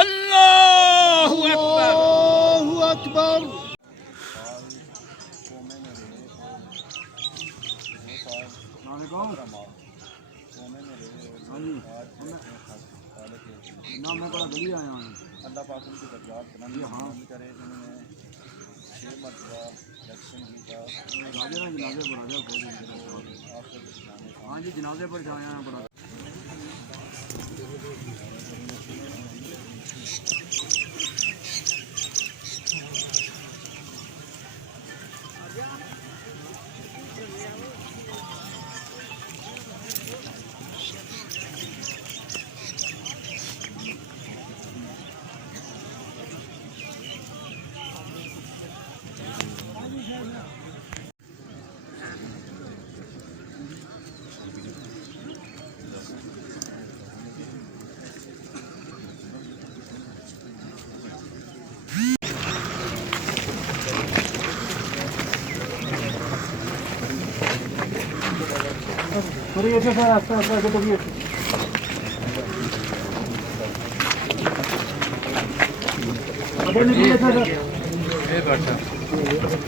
अल्लाहु अकबर, अल्लाहु अकबर। ना मैं बड़ा बढ़िया आया हूँ। अल्लाह पाक उनकी दरगाह बुलंद करे। इन्होंने 6 मरतबा इलेक्शन जीता। राजा ना जनाजे पर राजा हाँ जी जनाजे पर जाया है बड़ा।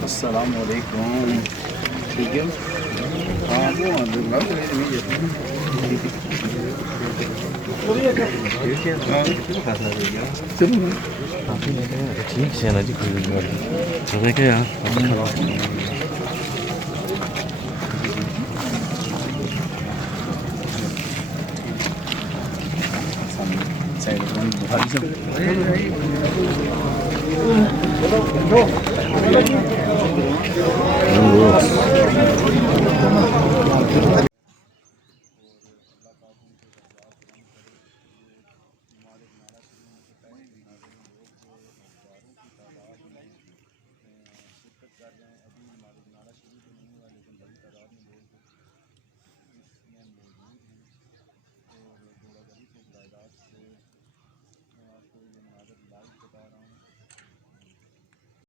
अस्सलाम वालेकुम। ठीक है। हाँ वो ठीक है ना जी कोई बात नहीं क्या यार आपको ये मनाज़र लाइव बता रहा हूँ।